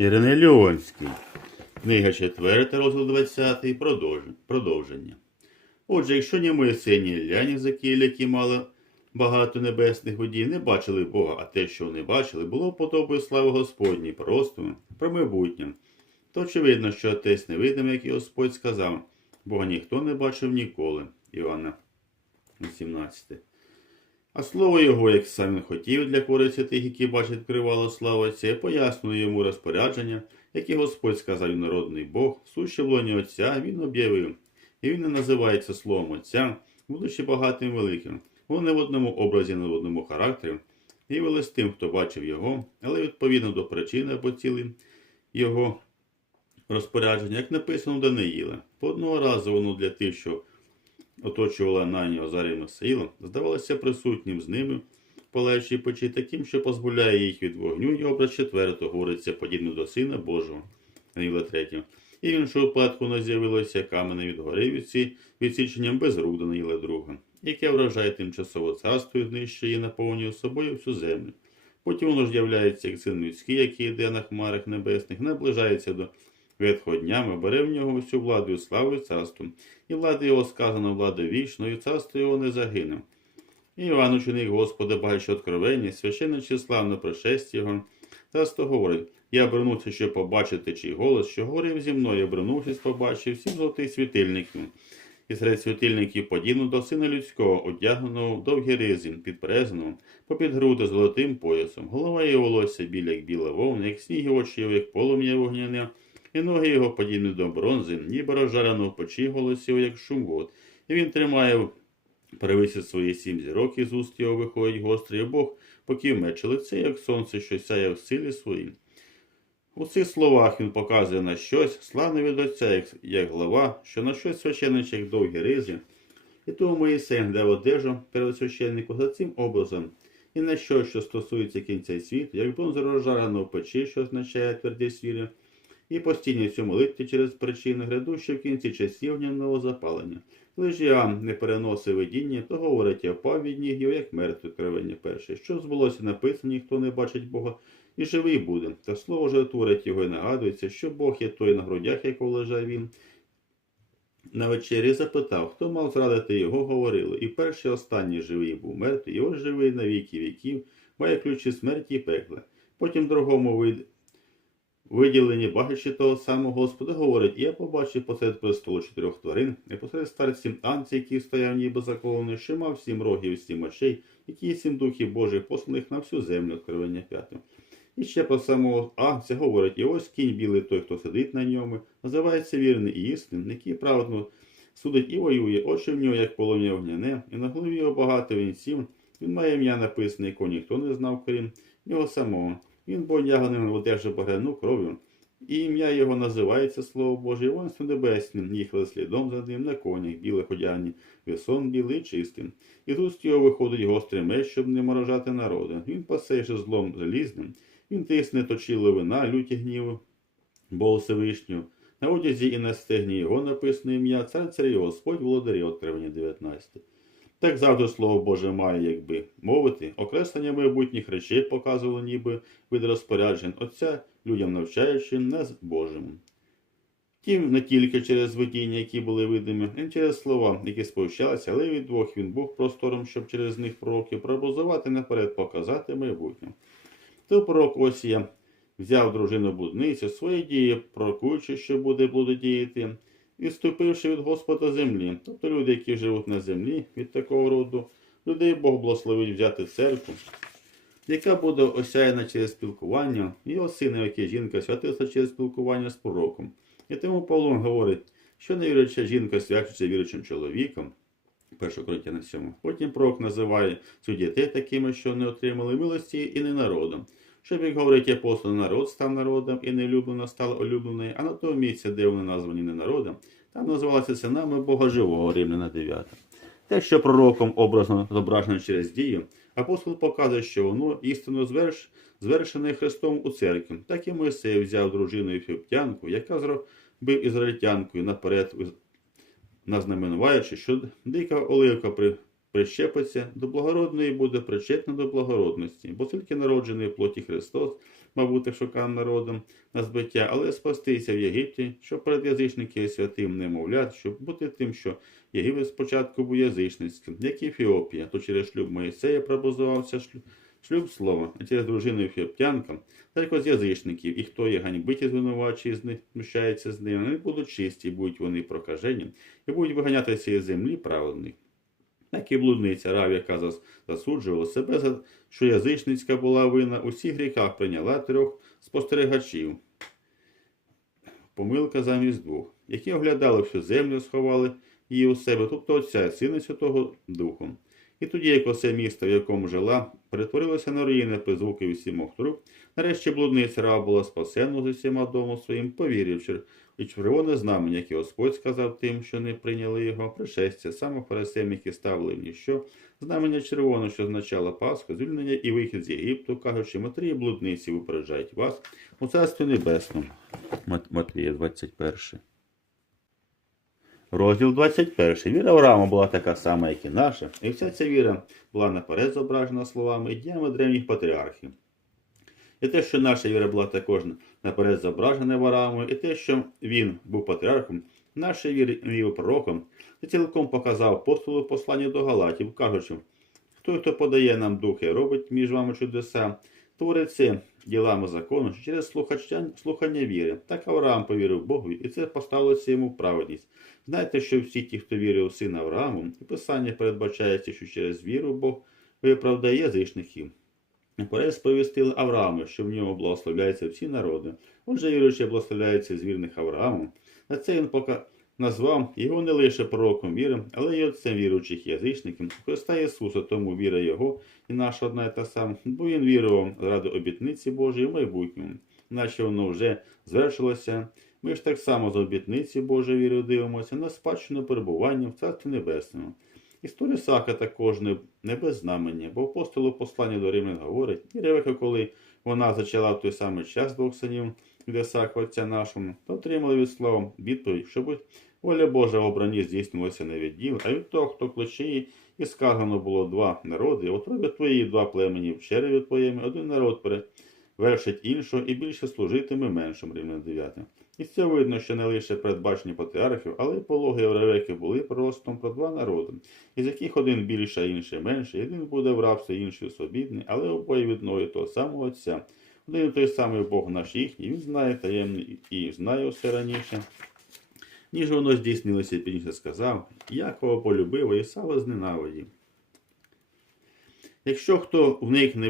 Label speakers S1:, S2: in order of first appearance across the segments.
S1: Ірини Льонський. Книга 4, розділ 20, продовження. Отже, якщо ні ми сині ляні закілля, які мали багато небесних водій, не бачили Бога, а те, що вони бачили, було подобою слави Господній, просто про майбутнє. То очевидно, що отець невидимий, як і Господь сказав, Бога ніхто не бачив ніколи. Івана 18. А слово його, як сам він хотів для користі тих, які бачать відкривало славу Отця, пояснює йому розпорядження, які Господь сказав народний Бог, суще в лоні Отця, він об'явив. І він не називається словом Отця, будучи багатим великим. Воно не в одному образі, не в одному характері, і вели з тим, хто бачив його, але відповідно до причини або цілі його розпорядження, як написано в Даниїла. По одного разу воно для тих, що оточувала на нього Азарія Саїла, здавалося присутнім з ними, палаючи печі таким, що позбавляє їх від вогню, і образ четверто говориться подібно до Сина Божого. Даниїла 3. І в іншому випадку воно з'явилося камене від гори відсі, відсіченням без рук Даниїла 2, яке вражає тимчасово царство і знищує і наповнює собою всю землю. Потім воно ж з'являється як син людський, який йде на хмарах небесних, наближається до ветхого днями, бере в нього всю владу і славу і царство, і влада його сказана влада вічна, і царство його не загине. І Іван ученик Господа бачить откровення, священне числавне пришестя його. Часто говорить, я обернувся, щоб побачити чий голос, що говорив зі мною, обернувшись, побачив всі золоті світильники. І серед світильників подібно до сина людського, одягненого в довгі ризи, підперезаного, попід груди золотим поясом. Голова і волосся біля, як біла вовна, як сніг і очі, як полум'я вогняне, і ноги його подібні до бронзи, ніби розжарено печі голосів, як шум вод. І він тримає перевисить свої сім зірок, і з уст його виходить гострий Бог, поків меч лице, як сонце, що сяє в силі своїй. У цих словах він показує на щось, славне від отця, як, як глава, що на щось священниче, як довгі ризи. І тому Моїсей дав одежу перед священнику за цим образом, і на щось, що стосується кінця світу, як бронза розжарена в печі, що означає твердість віри, і постійно цю молитві через причини грядущі в кінці часів гнівного запалення. Ж Іоанн не переносив видіння, то говорить я впав від ніг як мертве откровення перше. Що збулося написано, ніхто не бачить Бога, і живий буде. Та слово же творить його і нагадується, що Бог є той на грудях, якого лежав він. На вечері запитав, хто мав зрадити його, говорили. І перший останній живий був мертвий, і ось живий на віки віків, має ключі смерті і пекла. Потім другому вид... виділені, бачачи того самого Господа, говорить, я побачив посеред престолу чотирьох тварин, і посеред старців анці, який стояв ніби закований, що мав сім рогів сім очей, які є сім духів Божих посланих на всю землю, откровення п'яте. І ще про самого Агнця говорить, і ось кінь білий той, хто сидить на ньому, називається вірний і істинним, який праведно судить і воює, очі в нього, як полум'я вогняне, і на голові його багато вінців. Він має ім'я написане, якого ніхто не знав, крім нього самого. Він був одягнений в одежу багряну кров'ю. І ім'я його називається Слово Боже, і воїнство небесним, їхали слідом за ним на конях, білих одягні, весон білий чистим. І тут з його виходить гострий меч, щоб не морожати народу. Він пасе злом залізним, він тисне точило вина, люті гніву, бо Всевишнього. На одязі і на стегні його написано ім'я, цар царі Господь володарі, откровення 19. Так завжди Слово Боже має, якби мовити, окреслення майбутніх речей показувало ніби від розпоряджень Отця, людям навчаючи нас Божому. Втім, не тільки через видіння, які були видимі, і через слова, які сповіщалися, але й від двох він був простором, щоб через них пророків прообразувати наперед показати майбутнє. То пророк Осія взяв дружину блудницю, свої дії, пророкуючи, що буде блудодіяти, відступивши від Господа землі, тобто люди, які живуть на землі від такого роду, людей Бог благословить взяти церкву, яка буде осяяна через спілкування, його сина, який жінка святиться через спілкування з пророком. І тому Павло говорить, що невіряча жінка свячиться віручим чоловіком, 1 Коринтяна 7. Потім пророк називає цих дітей такими, що не отримали милості і не народом. Щоб, як говорить апостол, народ став народом і неулюблена стала улюбленою, а на тому місці, де вони названі не народом, там називалися синами Бога Живого, Римляна 9. Те, що пророком образно зображено через дію, апостол показує, що воно істинно зверш... звершене Христом у церкві. Так і Мойсей взяв дружину Ефіоптянку, яка зробив ізраїльтянкою наперед, назнаменуваючи, що дика оливка при... прищепиться до благородної буде причетна до благородності, бо тільки народжений в плоті Христос мабуть, шуканим народом на збиття, але спастися в Єгипті, щоб перед язичники святим немовлят, щоб бути тим, що Єгипет спочатку був язичницьким, як Ефіопія, то через шлюб Моїсея пробозувався шлюб, шлюб слова, а через дружину Ефіоптянка, так з язичників, і хто є ганьбить і звинувачує з них, знущається з ними, не будуть чисті, будуть вони прокажені, і будуть виганяти з цієї землі праведних. Так і блудниця рав, яка засуджувала себе, що язичницька була вина, у всіх гріхах прийняла трьох спостерігачів. Помилка замість двох, які оглядали всю землю, сховали її у себе, тобто Отця і Сина Святого Духом. І тоді, як оце місто, в якому жила, перетворилося на руїни при звуки сімох труб, нарешті блудниця рава була спасена з усіма домом своїм, повіривши і червоне знамення, яке Господь сказав тим, що не прийняли його, пришестя, саме фарисеям, які ставили в ніщо, знамення червоне, що означало Пасху, звільнення і вихід з Єгипту, кажучи, Матері блудниці випереджають вас у Царстві Небесному. Мат- Матвія 21. Розділ 21. Віра Авраама була така сама, як і наша, і вся ця віра була наперед зображена словами і діями древніх патріархів. І те, що наша віра була також наперед зображена в і те, що він був патріархом, нашої віри і пророком, це цілком показав апостолу в посланні до Галатів, кажучи, хто хто подає нам дух і робить між вами чудеса, творить це ділами закону через слухання віри. Так Авраам повірив Богу, і це поставилося йому праведність. Знаєте, що всі ті, хто вірив у сина Аврааму, і Писання передбачається, що через віру Бог виправдає язичників. Сповістили Аврааму, що в ньому благословляються всі народи. Отже, віруючи благословляється з вірних Авраамом. На це він пока назвав його не лише пророком віри, але й отцем віруючих язичників, Христа Ісуса, тому віра Його і наша одна та сама, бо він вірував заради обітниці Божої в майбутньому, наче воно вже звершилося. Ми ж так само з обітниці Божої віри дивимося на спадщину перебування в Царстві Небесному. Історія Сака також не, не без знамення, бо апостол у посланні до Римлян говорить, і Ревека, коли вона зачала в той самий час двох синів від Ісака, отця нашому, то отримали від слова відповідь, щоб воля Божа в обранні здійснилася не від діл, а від того, хто кличе її, і сказано було два народи, от робить твої два племені в череві твоєму, один народ перевершить іншого і більше служитиме меншим Римлян 9. І цього видно, що не лише передбачені патріархів, але й пологи Ревеки були проростом про два народи, із яких один більше, інший менше, один буде в рабстві, інший свобідний, але обоє від одного і того самого Отця. Один і той самий Бог наш їхній, він знає таємний і знає все раніше. Ніж воно здійснилося, пізніше сказав, Якова полюбив, а Ісава зненавидів. Якщо хто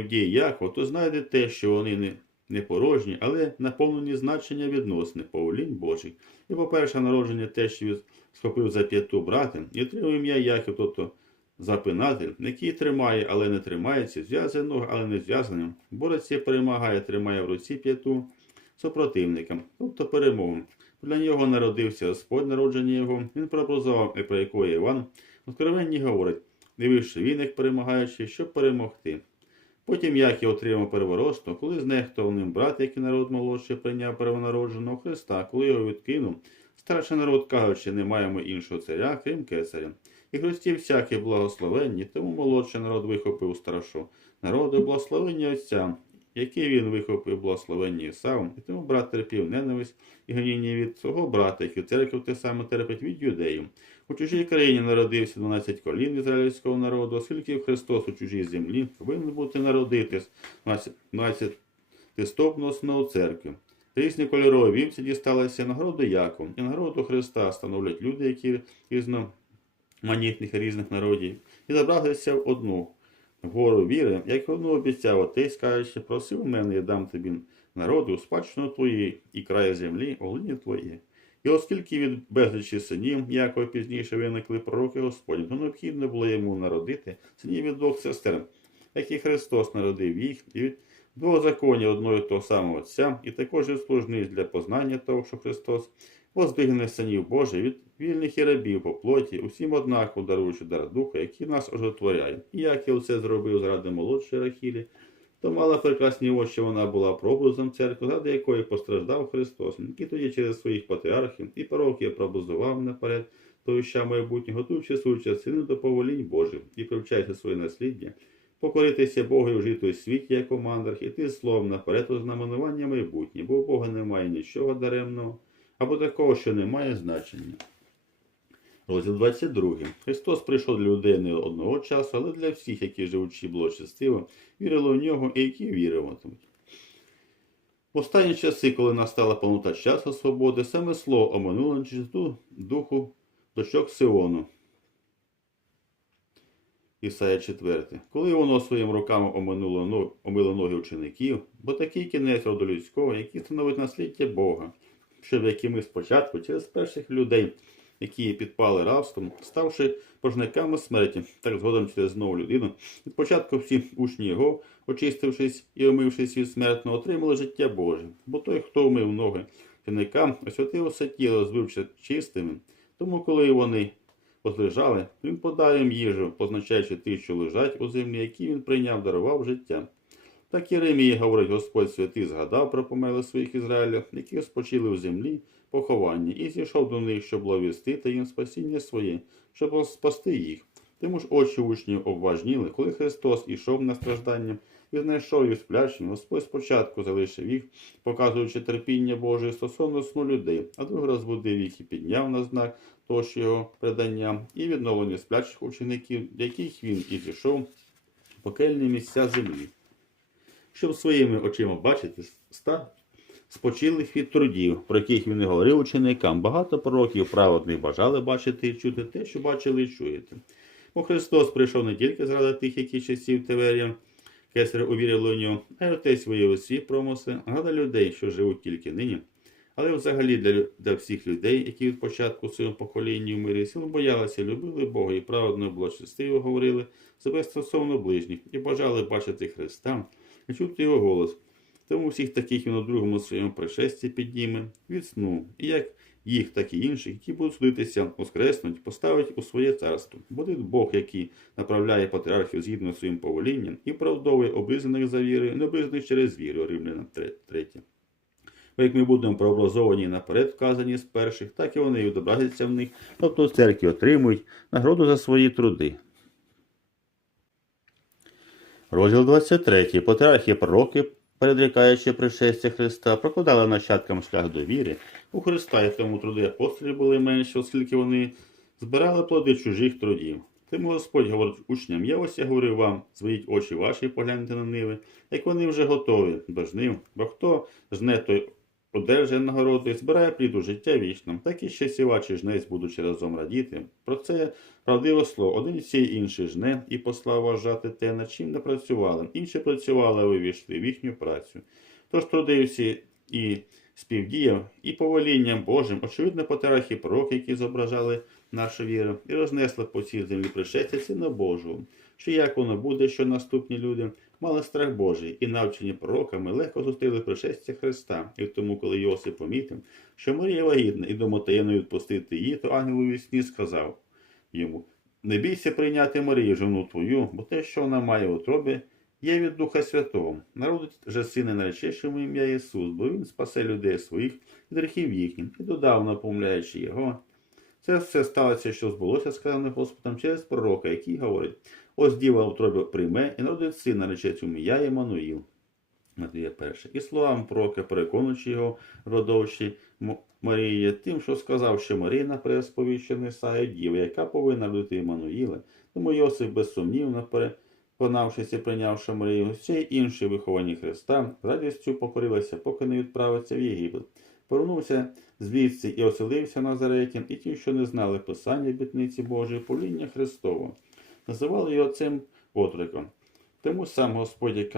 S1: в дії Якова, то знайде те, що вони не, не порожні, але наповнені значення відносини, повелінь Божих. І, по-перше, народження те, що він схопив за п'яту брати, і отримав ім'я Яків, тобто запинатель, який тримає, але не тримається, зв'язує ноги, але не зв'язаним. Борець перемагає, тримає в руці п'яту супротивникам, тобто перемогу. Для нього народився Господь, народження його, він прообразував, про якого Іван в Откровенні говорить, дививши він, як перемагаючи, щоб перемогти. Потім Яків отримав переворосту, коли знехтував ним брат, який народ молодший прийняв первонародженого Христа, коли його відкинув, старший народ, кажучи, не маємо іншого царя, крім кесаря. І Христі всякі благословенні, тому молодший народ вихопив старшу народу благословення Отця, який він вихопив благословення Ісавом, і тому брат терпів ненависть і гоніння від свого брата, який церков те саме терпить від юдеїв. У чужій країні народився 12 колін ізраїльського народу, оскільки Христос у чужій землі повинен бути народитись 12 стопну основу церкви. Різні кольорові вівці дісталися нагороду Якову, і нагороду Христа становлять люди, які різноманітних різних народів, і забралися в одну вгору віри, як одну обіцяв отець, кажучи, просив мене, я дам тобі народу, спадщину твої і край землі, оглині твої. І оскільки від безлічі синів, якого пізніше виникли пророки Господні, то необхідно було йому народити синів від двох сестер, як і Христос народив їх, і від двох законів одного і того самого Отця, і також і служниць для познання того, що Христос воздвигне синів Божих від вільних і рабів по плоті, усім однаково даруючи дар духа, який нас ожитворяє. І як я це зробив заради молодшої Рахілі, то мала прекрасні очі вона була пробузом церкви, заради якої постраждав Христос, який тоді через своїх патріархів і пророків пробузував наперед повіща майбутнє, готуючи свою частину до поволінь Божих і привчаючи своє насліддя, покоритися Богу і жити у світі як командрах, іти словом наперед у знаменування майбутнє, бо у Бога немає нічого даремного, або такого, що не має значення. Розділ 22. Христос прийшов для людей не одного часу, але для всіх, які живучи благочестиво, вірили в нього і які віритимуть. В останні часи, коли настала повнота часу свободи, саме слово оминуло нечисту духу дочок Сиону. Ісая 4. Коли воно своїми руками оминуло омило ноги учеників, бо такий кінець роду людського, який становить насліддя Бога, щоб які ми спочатку через перших людей, які підпали рабством, ставши пожниками смерті, так згодом через нову людину, від початку всі учні його, очистившись і омившись від смертного, отримали життя Боже. Бо той, хто вмив ноги чинникам, освятив усе тіло, звивши чистими. Тому, коли вони возлежали, він подав їм їжу, позначаючи тих, що лежать у землі, які він прийняв, дарував життя. Так Єремії, говорить Господь святий, згадав про померлих своїх Ізраїля, які спочили в землі похованні, і зійшов до них, щоб благовістити їм спасіння своє, щоб спасти їх. Тому ж очі учнів обважніли, коли Христос ішов на страждання і знайшов їх сплячими, Господь спочатку залишив їх, показуючи терпіння Боже стосовно сну людей, а другий раз будив їх і підняв на знак того, що його предання, і відновлення сплячих учеників, для яких він і зійшов в покельні місця землі. Щоб своїми очима бачити ста спочилих від трудів, про яких він і говорив ученикам. Багато пророків праведних бажали бачити і чути те, що бачили і чуєте. Бо Христос прийшов не тільки заради тих, які часів Теверія, кесаря увірили у нього, а й отець виявив свій промисли, ради людей, що живуть тільки нині, але взагалі для, для всіх людей, які від початку в своєму поколінні в мирі сил боялися, любили Бога і праведно благочестиво говорили себе стосовно ближніх і бажали бачити Христа чути його голос. Тому всіх таких він у другому своєму пришесті підніме від сну, і як їх, так і інших, які будуть судитися, воскреснуть, поставить у своє царство. Буде Бог, який направляє патріархів згідно своїм повелінням і правдовує обрізаних за віри, не через віру. Римлянам 3. Бо як ми будемо прообразовані наперед вказані з перших, так і вони і відобразяться в них, тобто церкві отримують нагороду за свої труди. Розділ 23. Патріархи пророки, передрікаючи пришестя Христа, прокладали нащадкам шлях до віри. У Христа і тому труди апостолів були менші, оскільки вони збирали плоди чужих трудів. Тому Господь говорить учням, я ось я говорю вам, зведіть очі ваші і погляньте на ниви, як вони вже готові до жнив, бо хто жне, той одержує нагороду і збирає плід у життя вічним, так і ще сівач і жнець, будучи разом радіти. Про це правдиве слово, один сій інший жне і послав вважати те, над чим не працювали. Інші працювали, а ви війшли в їхню працю. Тож трудився і співдіяв, і повелінням Божим, очевидно, патріархи пророки, які зображали нашу віру, і рознесли по цій землі пришестя Сина Божого, що як воно буде, що наступні люди мали страх Божий і навчені пророками легко зустріли пришестя Христа. І тому, коли Йосип помітив, що Марія вагітна і думав таємно відпустити її, то ангел у вісні сказав йому: Не бійся прийняти Марію, жену твою, бо те, що вона має в утробі, є від Духа Святого. Народить же сина наречешому ім'я Ісус, бо Він спасе людей своїх від гріхів їхніх, і додав, напомляючи його. Це все сталося, що збулося, сказане Господом через пророка, який говорить: ось діва в утробі прийме і народить сина, наречеться ім'я Ємануїл. Матвія 1. І словам пророка, переконуючи його родовищі Марії, тим, що сказав, що Марія пересповіщена Ісаю діва, яка повинна бути Іммануїла. Тому Йосиф безсумнівно переконавшися, прийнявши Марію, ще й інші виховані Христа, радістю покорилися, поки не відправиться в Єгипет. Повернувся звідси і оселився на Назареті, і ті, що не знали писання бітниці Божої, поління Христова, називали його цим отриком. Тому сам Господь,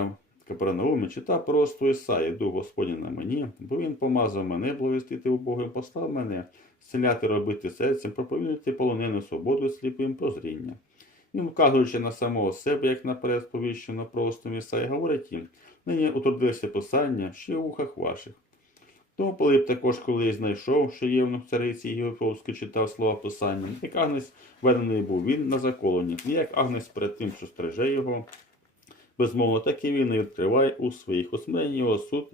S1: Капернаумі читав просто Ісаї, дух Господній на мені, бо він помазав мене благовістити у Бога, послав мене, зціляти робити серцем, проповідати полонену свободу сліпим прозріння. Він, вказуючи на самого себе, як наперед сповіщено простом Ісаї, говорить їм, нині утрудилися писання ще в ухах ваших. Тому Пилип також, коли знайшов, що євнух цариці Єгипетської читав слова Писання, як Агнець ведений був він на заколені, і як Агнець перед тим, що стриже його, безмовно, так і він і відкриває у своїх осмирені його суд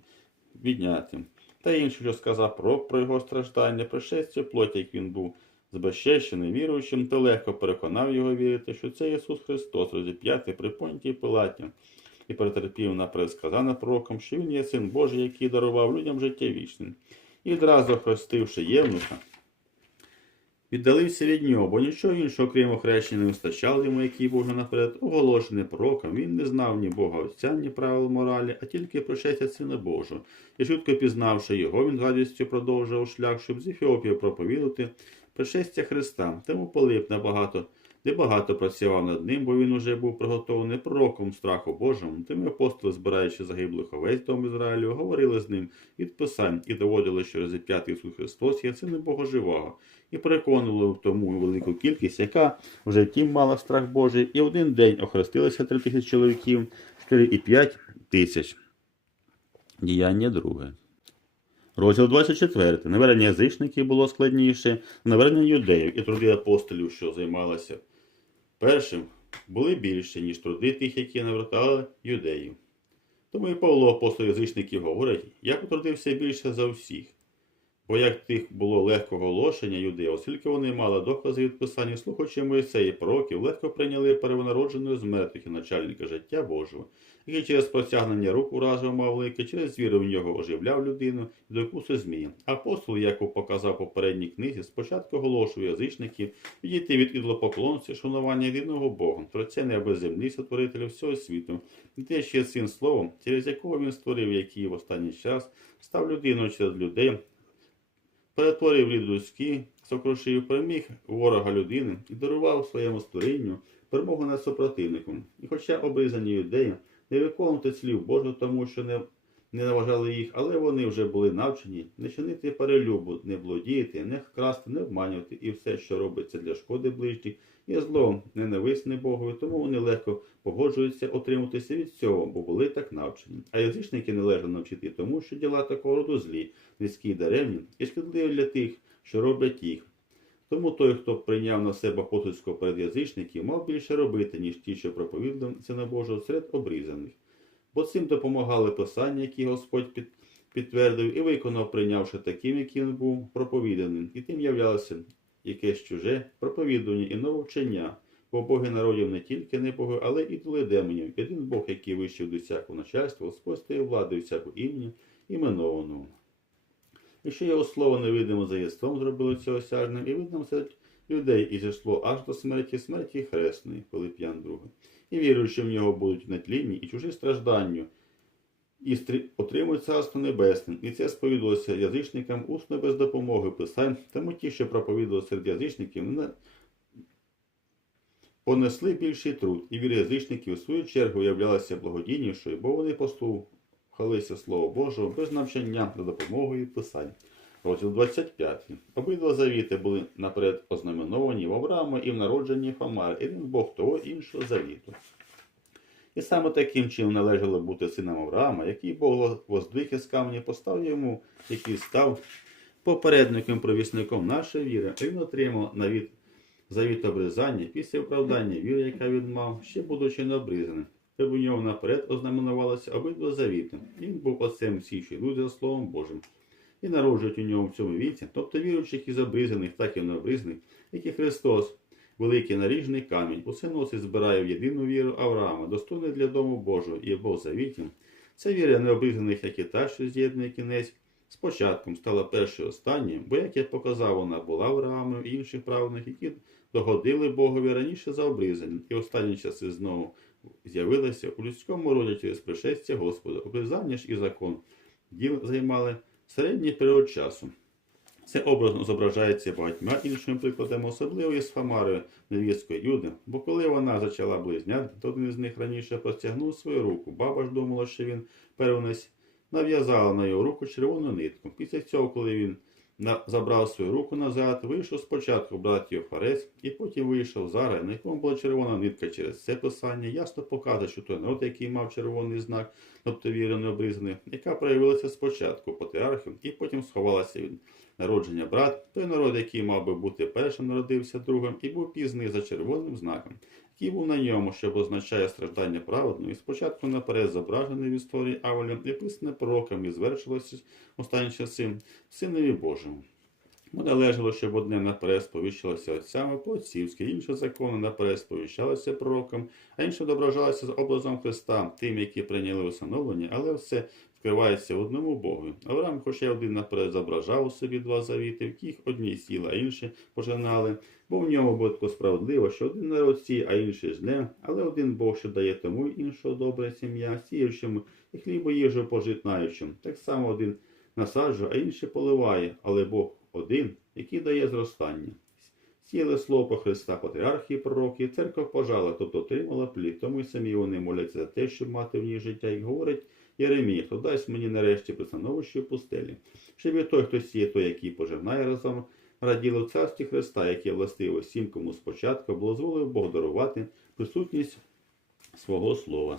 S1: відняти. Та інший, що сказав пророк про його страждання, пришестя плоті, як він був збезчещений віруючим, то легко переконав його вірити, що це Ісус Христос, розіп'ятий при понтії Пилаті, і перетерпів наперед сказане пророком, що Він є син Божий, який дарував людям життя вічне. І відразу охрестивши євнуха, віддалився від нього, бо нічого іншого, крім охрещення, не вистачало йому, який був наперед, оголошений пророком. Він не знав ні Бога Отця, ні правил моралі, а тільки пришестя Сина Божого. І швидко пізнавши його, він з радістю продовжував шлях, щоб з Ефіопії проповідати пришестя Христа. Тому Пилип набагато небагато працював над ним, бо він уже був приготований пророком страху Божому. Тим апостоли, збираючи загиблих овець дом Ізраїлю, говорили з ним від писань і доводили, що розіп'ятий Ісус Христос є син Бога живого, і переконували в тому велику кількість, яка вже тім мала страх Божий, і один день охрестилося три тисячі чоловіків, чотири і п'ять тисяч. Діяння друге. Розділ 24. Навернення язичників було складніше, навернення юдеїв і труди апостолів, що займалися першим, були більше, ніж труди тих, які навертали юдеїв. Тому і Павло апостол язичників говорить, я потрудився більше за всіх. Бо як тих було легко оголошення юдеїв, оскільки вони мали докази від писання, слухачі Моїсеї пророків, легко прийняли первонародженого з мертвих і начальника життя Божого, який через простягнення рук уразив мав велике, через віру в нього оживляв людину і докуси змії. Апостол, як показав попередній книзі, спочатку оголошує язичників відійти від ідлопоклонства, шанування єдиного Бога, Творця неба землі, сотворителя всього світу, і те, є син словом, через якого він створив, який в останній час став людиною через людей, перетворив рід людський, сокрушив, переміг ворога людини і дарував своєму створінню перемогу над супротивником. І хоча обрізані юдеї не виконувати слів Божих, тому що не, не наважали їх, але вони вже були навчені не чинити перелюбу, не блудіти, не красти, не обманювати, і все, що робиться для шкоди ближніх, є злом, ненависне Богові, тому вони легко погоджуються отриматися від цього, бо були так навчені. А язичники належно навчити тому, що діла такого роду злі, низькі даремні, і шкідливі для тих, що роблять їх. Тому той, хто прийняв на себе апостольського перед язичників, мав більше робити, ніж ті, що проповідали Сина Божого серед обрізаних. Бо цим допомагали писання, які Господь під, підтвердив і виконав, прийнявши таким, яким був проповіданим, і тим являлося якесь чуже проповідування і нововчення. Бо боги народів не тільки не боги, але і дули демонів. Один Бог, який вищив до всякого начальства, Господь стає владою всякого імені, іменованого. І що його слово невидимо за єством зробило цього осяжним, і видно серед людей і зійшло аж до смерті, смерті хресної, Пилип'ян 2. І вірують, що в нього будуть нетлінні і чужі страждання, і отримують царство небесне. І це сповідалося язичникам усно без допомоги писань, тому ті, що проповідали серед язичників, не понесли більший труд, і віра язичників, в свою чергу, являлася благодійнішою, бо вони послухалися Слово Божого без навчання за допомогою писань. Розділ 25. Обидва завіти були наперед ознаменовані в Авраама і в народженні Фомара, і він Бог того іншого завіту. І саме таким чином належало бути сином Авраама, який Бог воздвиг із камені поставив йому, який став попередником провісником нашої віри, і він отримав навіть завіт обрізання після оправдання віри, яка він мав, ще будучи не обрізаним. Щоб у нього наперед ознаменувалося обидва завіти. Він був отцем всіх, що за Словом Божим. І народжують у ньому в цьому віці, тобто віруючих із обрізаних, так і необрізаних, як і Христос, великий наріжний камінь, усе носить збирає в єдину віру Авраама, достойний для дому Божого і Бог завітів. Це віра необрізаних, як і та, що з'єднує кінець, з початком стала першою останньою, бо, як я показав, вона була Авраамом і інших правних, які догодили Богові раніше за обрізанням, і останні часи знову з'явилися у людському роді через пришестя Господа. Обрізання ж і закон діл займали середній період часу. Це образно зображається багатьма іншими прикладами, особливо із Фамарою, невісткою Юди, бо коли вона зачала близнят, то один з них раніше простягнув свою руку. Баба ж думала, що він перевнесь, нав'язала на його руку червону нитку. Після цього, коли він. Забрав свою руку назад, вийшов спочатку брат Фарець, і потім вийшов Зара, на якому була червона нитка через це писання, ясно показує, що той народ, який мав червоний знак, тобто віра необрізаний, яка проявилася спочатку патріархів, і потім сховалася від народження брат, той народ, який мав би бути першим, народився другим, і був пізний за червоним знаком, який був на ньому, що означає страждання праведного, і спочатку наперед зображений в історії Авелі, і писане пророками, і звершилося останні часи Синові Божому. Бо належало, щоб одне наперед сповіщалося отцями по-отцівськи, інше закони наперед сповіщалося пророком, а інше відображалося з образом Христа, тим, які прийняли усиновлення, але все скривається одному Богу. Авраам, хоча один наперед зображав у собі два завіти, в яких одні сіли, а інші пожинали, бо в ньому було справедливо, що один народ сіє, а інший зле, але один Бог, що дає тому іншого добре сім'я, сіючому і хлібу їжу пожитнаючим. Так само один насаджує, а інший поливає, але Бог один, який дає зростання. Сіяли слово Христа патріархи і пророки, церква пожала, тобто отримала плід, тому й самі вони моляться за те, щоб мати в ній життя, як говорить Єремія, хто дасть мені нарешті пристановище в пустелі. Щоб і той, хто сіє, той, який пожинає разом, раділо царстві Христа, яке властиво всім, кому спочатку було зволив Бог дарувати присутність свого слова.